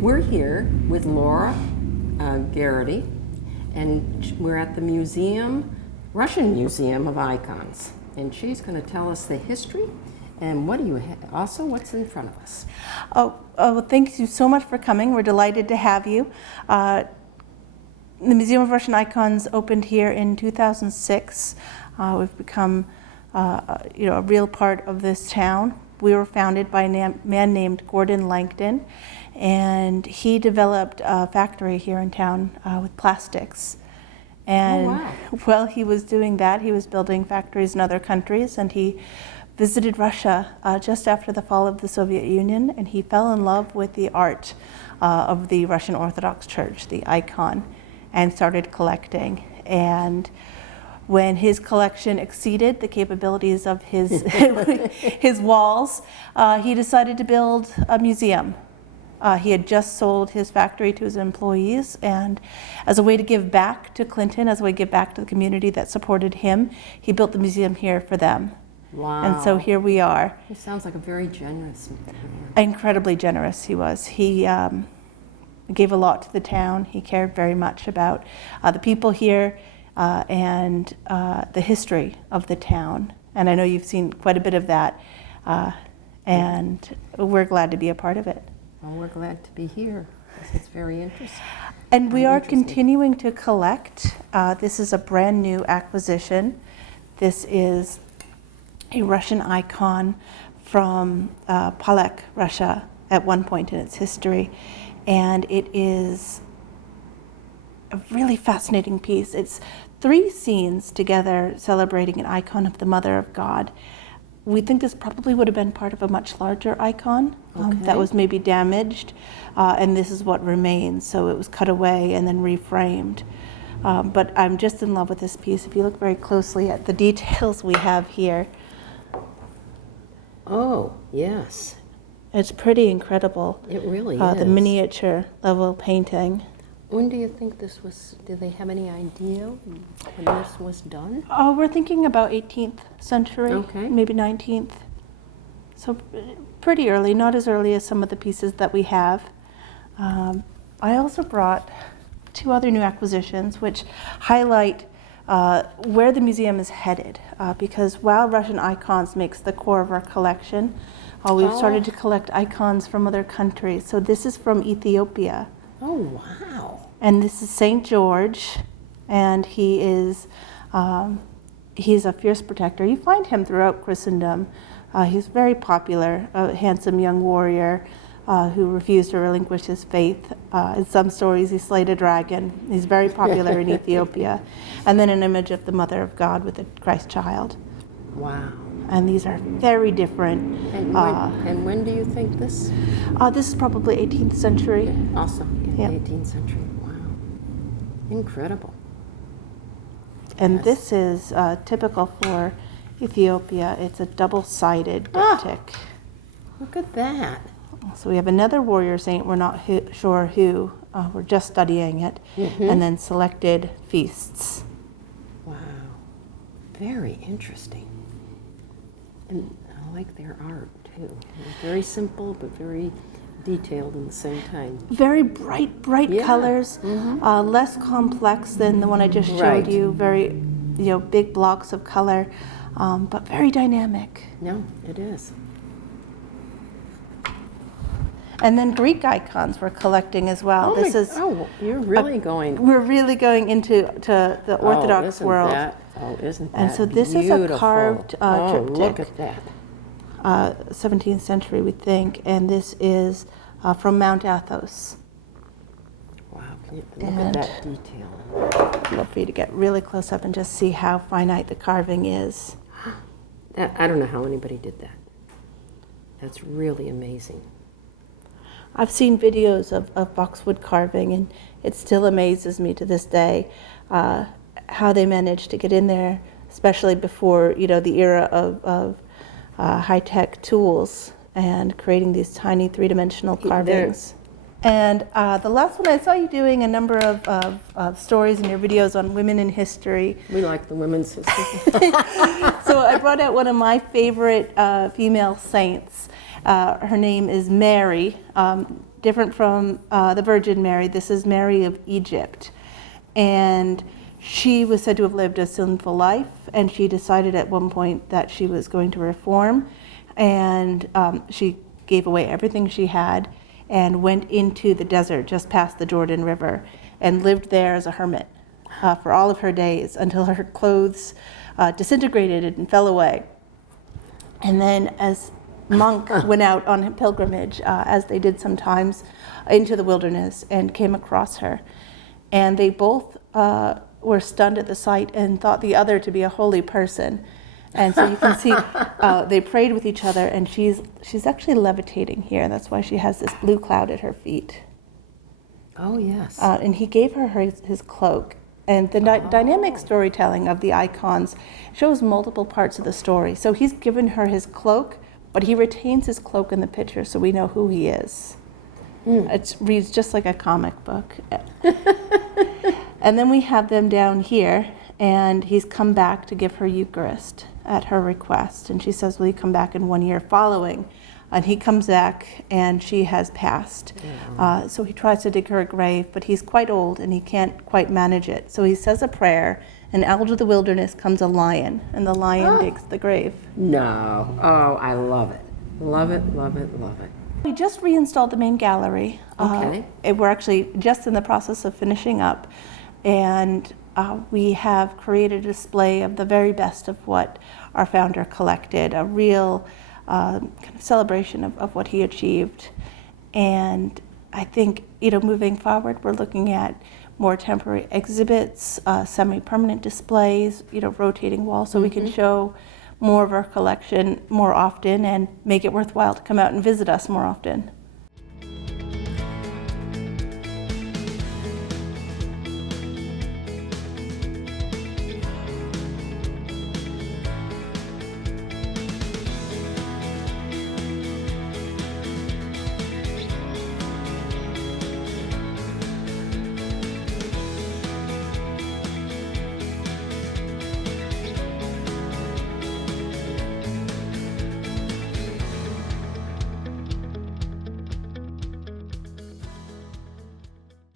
We're here with Laura Garrity, and we're at the museum, Russian Museum of Icons, and she's going to tell us the history and what do you also what's in front of us. Well, thank you so much for coming. We're delighted to have you. The Museum of Russian Icons opened here in 2006. We've become a real part of this town. We were founded by a man named Gordon Langdon, and he developed a factory here in town with plastics. And while he was doing that, he was building factories in other countries, and he visited Russia just after the fall of the Soviet Union, and he fell in love with the art of the Russian Orthodox Church, the icon, and started collecting. And when his collection exceeded the capabilities of his his walls, he decided to build a museum. He had just sold his factory to his employees, and as a way to give back to Clinton, as a way to give back to the community that supported him, he built the museum here for them. Wow. And so here we are. He sounds like a very generous man. Incredibly generous he was. He gave a lot to the town. He cared very much about the people here and the history of the town. And I know you've seen quite a bit of that, and we're glad to be a part of it. Well, we're glad to be here. It's very interesting. And we are continuing to collect. This is a brand new acquisition. This is a Russian icon from Palach, Russia, at one point in its history. And it is a really fascinating piece. It's 3 scenes together celebrating an icon of the Mother of God. We think this probably would have been part of a much larger icon that was maybe damaged, and this is what remains. So it was cut away and then reframed. But I'm just in love with this piece. If you look very closely at the details we have here. Oh, yes. It's pretty incredible. It really is. The miniature level painting. When do you think this was, do they have any idea when this was done? Oh, we're thinking about 18th century, maybe 19th. So pretty early, not as early as some of the pieces that we have. I also brought 2 other new acquisitions which highlight where the museum is headed, because while Russian icons makes the core of our collection, we've started to collect icons from other countries. So this is from Ethiopia. Oh, wow. And this is St. George, and he is he's a fierce protector. You find him throughout Christendom. He's very popular, a handsome young warrior who refused to relinquish his faith. In some stories, he slayed a dragon. He's very popular in Ethiopia. And then an image of the Mother of God with the Christ child. Wow. And these are very different. And when do you think this? This is probably 18th century. Awesome. Yeah. 18th century. Wow. Incredible. And this is typical for Ethiopia. It's a double-sided diptych. Look at that. So we have another warrior saint. We're not sure who. We're just studying it. And then selected feasts. Wow. Very interesting. And I like their art, too. Very simple, but very detailed at the same time. Very bright colors. Less complex than the one I just showed you. Very, big blocks of color, but very dynamic. No, it is. And then Greek icons we're collecting as well. You're really going. We're really going into the Orthodox world. Isn't that And so this beautiful. is a carved triptych. Look at that. 17th century, we think, and this is from Mount Athos. Wow, can you look at that detail. I'd love for you to get really close up and just see how finite the carving is. I don't know how anybody did that. That's really amazing. I've seen videos of boxwood carving, and it still amazes me to this day how they managed to get in there, especially before the era of high-tech tools and creating these tiny 3-dimensional carvings. And the last one, I saw you doing a number of stories in your videos on women in history. We like the women's history. So I brought out one of my favorite female saints. Her name is Mary. different from the Virgin Mary. This is Mary of Egypt. And she was said to have lived a sinful life, and she decided at one point that she was going to reform, and she gave away everything she had and went into the desert just past the Jordan River and lived there as a hermit for all of her days until her clothes disintegrated and fell away. And then as monk went out on a pilgrimage, as they did sometimes, into the wilderness and came across her. And they both were stunned at the sight and thought the other to be a holy person. And so you can see they prayed with each other, and she's actually levitating here. That's why she has this blue cloud at her feet. Oh, yes. And he gave her his cloak. And the dynamic storytelling of the icons shows multiple parts of the story. So he's given her his cloak, but he retains his cloak in the picture so we know who he is. It reads just like a comic book. And then we have them down here, and he's come back to give her Eucharist at her request. And she says, will you come back in 1 year following? And he comes back, and she has passed. So he tries to dig her a grave, but he's quite old, and he can't quite manage it. So he says a prayer, and out of the wilderness comes a lion, and the lion digs the grave. No. Oh, I love it. Love it, love it, love it. We just reinstalled the main gallery. Okay. We're actually just in the process of finishing up, and we have created a display of the very best of what our founder collected, a real kind of celebration of what he achieved. And I think, moving forward, we're looking at more temporary exhibits, semi-permanent displays, rotating walls, so we can show more of our collection more often and make it worthwhile to come out and visit us more often.